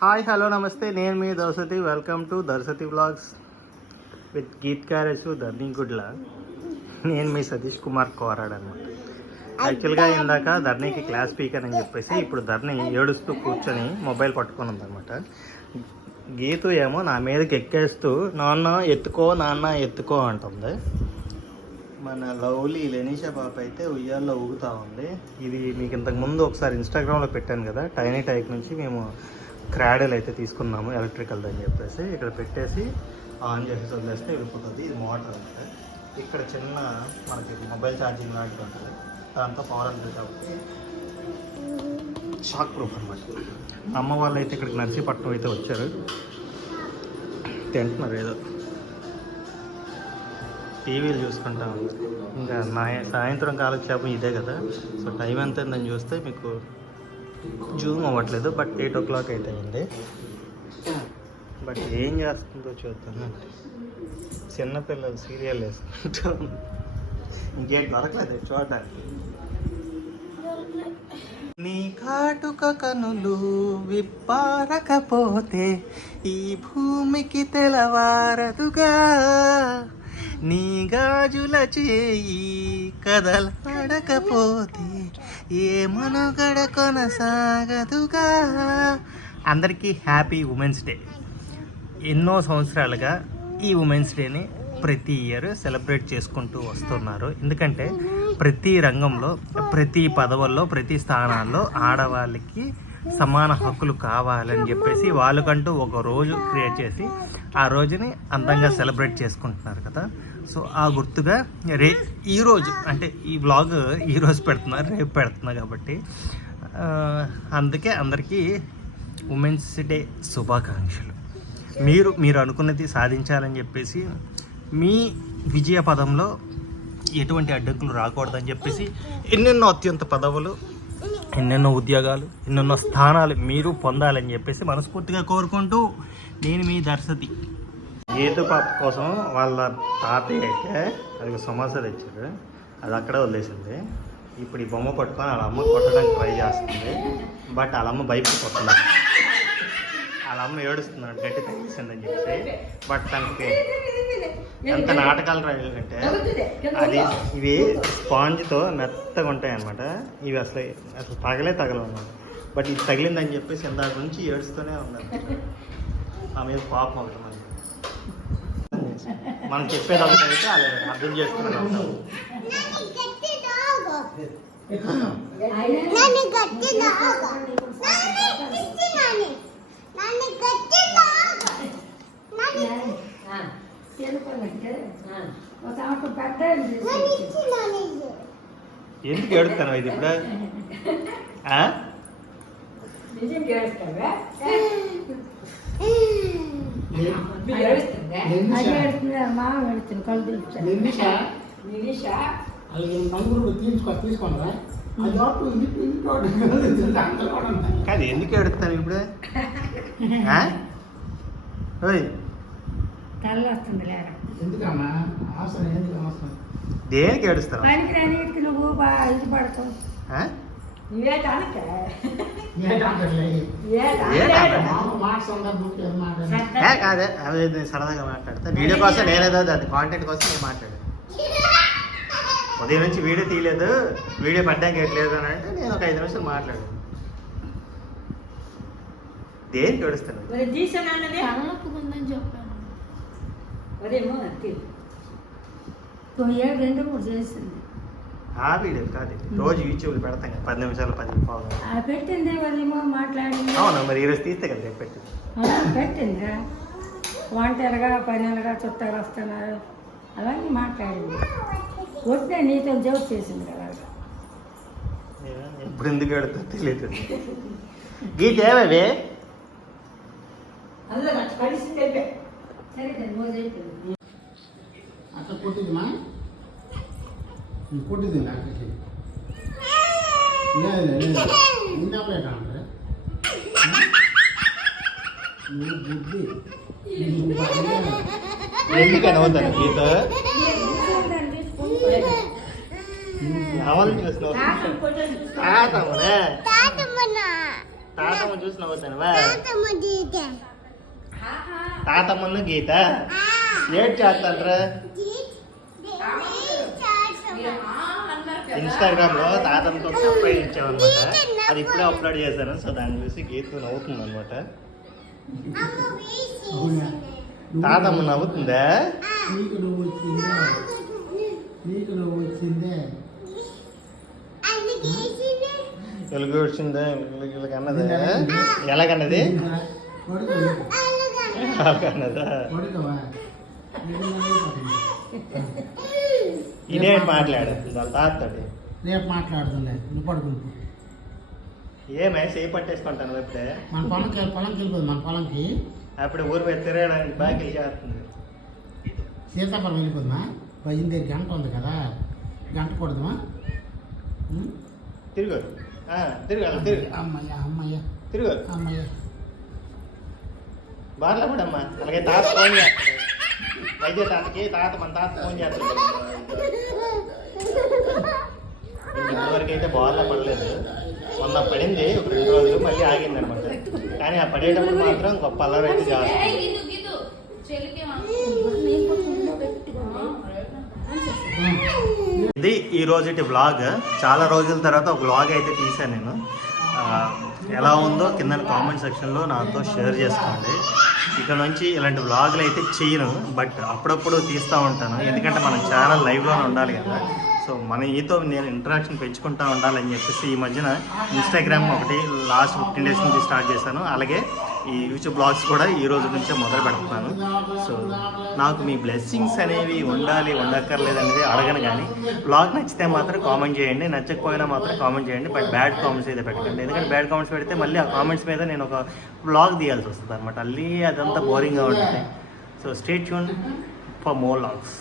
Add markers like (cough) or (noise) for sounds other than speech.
Hi hello నమస్తే నేను మీ దర్శతి వెల్కమ్ టు దర్శతి బ్లాగ్స్ విత్ గీత్ క్యారెస్ ధర్నీగుడ్ల నేను మీ సతీష్ కుమార్ కోరాడ్ అనమాట యాక్చువల్గా ఇందాక ధర్నీకి క్లాస్ స్పీకర్ అని చెప్పేసి ఇప్పుడు ధర్ని ఏడుస్తూ కూర్చొని మొబైల్ పట్టుకొని ఉందన్నమాట. గీతు ఏమో నా మీదకి ఎక్కేస్తూ నాన్న ఎత్తుకో నాన్న ఎత్తుకో అంటుంది. మన లవ్లీ లెనీషా పాప అయితే ఉయ్యాల్లో ఊగుతూ ఉంది. ఇది మీకు ఇంతకు ముందు ఒకసారి ఇన్స్టాగ్రామ్లో పెట్టాను కదా టైనీ టైక్ నుంచి మేము క్రాడల్ అయితే తీసుకున్నాము ఎలక్ట్రికల్ అని చెప్పేసి. ఇక్కడ పెట్టేసి ఆన్ చేసి వదిలేస్తే వెళ్ళిపోతుంది. ఇది మోటార్ అనమాట ఇక్కడ చిన్న మనకి మొబైల్ ఛార్జింగ్ లాంటిది ఉంటుంది. దాంతో పవర్ ఉంటుంది కాబట్టి షాక్ ప్రూఫ్ అనమాట అమ్మ వాళ్ళు అయితే ఇక్కడికి నర్సీపట్నం అయితే వచ్చారు. తింటున్నారు ఏదో. టీవీలు చూసుకుంటాం ఇంకా నా సాయంత్రం కాలక్షేపం ఇదే కదా. సో టైం ఎంత అయిందని చూస్తే మీకు జూమ్ అవ్వట్లేదు బట్ ఎయిట్ ఓ క్లాక్ అయితే అయింది. బట్ ఏం చేస్తుందో చూద్దాం. చిన్నపిల్లలు సీరియల్ వేసుకుంటా ఇంకేం దొరకలేదు చూడడానికి. నీ కాటుక కనులు విప్పారకపోతే ఈ భూమికి తెలవారదుగా నీ రాజుల చేయి కదలాడకపోతే ఏ మనుగడ కొనసాగదుగా? అందరికీ హ్యాపీ ఉమెన్స్ డే. ఎన్నో సంవత్సరాలుగా ఈ ఉమెన్స్ డేని ప్రతి ఇయర్ సెలబ్రేట్ చేసుకుంటూ వస్తున్నారు. ఎందుకంటే ప్రతి రంగంలో ప్రతి పదవుల్లో ప్రతి స్థానాల్లో ఆడవాళ్ళకి సమాన హక్కులు కావాలని చెప్పేసి వాళ్ళకంటూ ఒక రోజు క్రియేట్ చేసి ఆ రోజుని అందంగా సెలబ్రేట్ చేసుకుంటున్నారు కదా. సో ఆ గుర్తుగా రే ఈరోజు అంటే ఈ వ్లాగ్ ఈరోజు పెడుతున్నారు రేపు పెడుతున్నా కాబట్టి అందుకే అందరికీ ఉమెన్స్ డే శుభాకాంక్షలు. మీరు మీరు అనుకున్నది సాధించాలని చెప్పేసి మీ విజయ పదంలో ఎటువంటి అడ్డంకులు రాకూడదని చెప్పేసి ఎన్నెన్నో అత్యంత పదవులు ఎన్నెన్నో ఉద్యోగాలు ఎన్నెన్నో స్థానాలు మీరు పొందాలని చెప్పేసి మనస్ఫూర్తిగా కోరుకుంటూ నేను మీ దర్శతి. గీత పాప కోసం వాళ్ళ తాతయ్య అయితే అది సమోసా తెచ్చారు అది అక్కడే వదిలేసింది. ఇప్పుడు ఈ బొమ్మ పట్టుకొని వాళ్ళ అమ్మ కొట్టడానికి ట్రై చేస్తుంది. బట్ వాళ్ళ అమ్మ భయపడిపోతుంది. వాళ్ళ అమ్మ ఏడుస్తున్నాడు గట్టి తగ్గిస్తుందని చెప్పి. బట్ తనకి ఎంత నాటకాలు రాయాలంటే అది ఇవి స్పాంజ్తో మెత్తగా ఉంటాయి అన్నమాట ఇవి అసలు అసలు తగలే తగలన్నమాట బట్ ఇది తగిలిందని చెప్పేసి ఇందాక నుంచి ఏడుస్తూనే ఉన్నారు ఆ మీద పాపం అవుతుంది మనం చెప్పేది ఒకటి అయితే అది అర్థం చేసుకునేది ఎందుకు ఏడుతాను ఇది ఇప్పుడు? ఏడుస్తావా? మామ పెడుతుంది కళ్ళు తెలుపుతాను నిమిషా అలాగే నలుగురు తీసుకో తీసుకోండి కాదు ఎందుకు ఎడుతున్నారు ఇప్పుడు దేనికి ఏడుస్తారు కాదే అవి నేను సరదాగా మాట్లాడతా. వీడియో కోసం నేనేదో అది కాంటెంట్ కోసం నేను మాట్లాడాను. ఉదయం నుంచి వీడియో తీయలేదు. వీడియో పడ్డానికి ఎట్లేదు అని అంటే నేను ఒక ఐదు నిమిషాలు మాట్లాడాను. దేనికి ఏడుస్తాను చెప్పాను. అది. రెండు మూడు చేసింది. ఆ వీడియో కాదు. రోజు యూట్యూబ్లో పెడతాం కదా పది నిమిషాలు పది ఆ పెట్టింది వాళ్ళేమో మాట్లాడింది. అవును మరి ఈరోజు తీస్తే కదా రేపు పెట్టి. ఆ, పెట్టిందా. ఒంటరిగా పనులుగా చుట్టాలు వస్తున్నారు. అవన్నీ మాట్లాడింది. వద్దే నీతో జోక్ చేసింది కదా. ఎప్పుడు ఎందుకు ఏడుతుందో తెలియదు గీత ఏమవి? అట్లా కొట్టిదిమా కొట్టింది అక్కడికి లేదు లేదు ఇందాపలేట అంటే నువ్వు బుద్ధి నువ్వు బాగా- ఎందుకని అవుతాను గీత తీసుకుంటాను కావాలని చూస్తున్నావు తాతను ఫోటో చూసి తాతమ్మనే తాతమ్మన తాతమ్మ చూసి నవ్వుతానువా తాతమ్మ గీత తాతమ్మను గీత ఆ ఏడ్ ఇన్స్టాగ్రామ్లో తాతమ్మతో సర్ప్రైజ్ ఇచ్చామన్నమాట. అది ఇప్పుడే అప్లోడ్ చేశాను. సో దాన్ని చూసి గీత నవ్వుతుంది అనమాట? తాతమ్మ నవ్వుతుందా? నీకు నువ్వు వచ్చిందే నీకు నువ్వు వచ్చిందే? వెలుగు వచ్చిందా ఇలాగన్నదా ఎలాగన్నది? పడుకో అలాగా అలాగన్నదా (laughs) ఇదే మాట్లాడుతుంది వాళ్ళ తాతతోటి. రేపు మాట్లాడుతుండే. నువ్వు పడుకుంటు ఏమే చేయి పట్టేసుకుంటాను ఇప్పుడే. మన పొలంకి పొలంకి వెళ్ళిపోదు మన పొలంకి అప్పుడు ఊరు తిరగడానికి బాకీ చేస్తుంది. సీతాపురం వెళ్ళిపోదుమా పదింటి గంట ఉంది కదా. గంట కొడదామా? తిరుగు. ఆ, తిరుగు అలా తిరుగు. అమ్మయ్య అమ్మయ్య. తిరుగు. అమ్మయ్య. బార్లో కూడా అమ్మా. అలాగే తాత ఫోన్ చేస్తాడు. వైద్య తాతకి తాత మన తాత ఫోన్ చేస్తాడు. ఇంతవరకు అయితే బార్లో పడలేదు. మొన్న పడింది ఒక రెండు రోజులు మళ్ళీ ఆగింది అనమాట కానీ ఆ పడేటప్పుడు మాత్రం గొప్ప అల్లరి అయితే చేస్తుంది ఇది ఈ రోజుటి వ్లాగ్ చాలా రోజుల తర్వాత ఒక వ్లాగ్ అయితే తీశాను నేను. ఎలా ఉందో కింద కామెంట్ సెక్షన్లో నాతో షేర్ చేసుకోండి. ఇక్కడ నుంచి ఇలాంటి వ్లాగులు అయితే చేయను బట్ అప్పుడప్పుడు తీస్తూ ఉంటాను. ఎందుకంటే మనం ఛానల్ లైవ్లోనే ఉండాలి కదా. సో మన ఈతో నేను ఇంటరాక్షన్ పెంచుకుంటూ ఉండాలని చెప్పేసి ఈ మధ్యన ఇన్స్టాగ్రామ్ ఒకటి లాస్ట్ ఫిఫ్టీన్ డేస్ నుంచి స్టార్ట్ చేశాను. అలాగే ఈ యూట్యూబ్ బ్లాగ్స్ కూడా ఈ రోజు నుంచే మొదలు పెడుతున్నాను. సో నాకు మీ బ్లెస్సింగ్స్ అనేవి ఉండాలి ఉండక్కర్లేదు అనేది అడగను కానీ బ్లాగ్ నచ్చితే మాత్రం కామెంట్ చేయండి నచ్చకపోయినా మాత్రం కామెంట్ చేయండి బట్ బ్యాడ్ కామెంట్స్ అయితే పెట్టకండి. ఎందుకంటే బ్యాడ్ కామెంట్స్ పెడితే మళ్ళీ ఆ కామెంట్స్ మీద నేను ఒక బ్లాగ్ తీయాల్సి వస్తుంది అనమాట మళ్ళీ అదంతా బోరింగ్గా ఉంటుంది. So stay tuned for more vlogs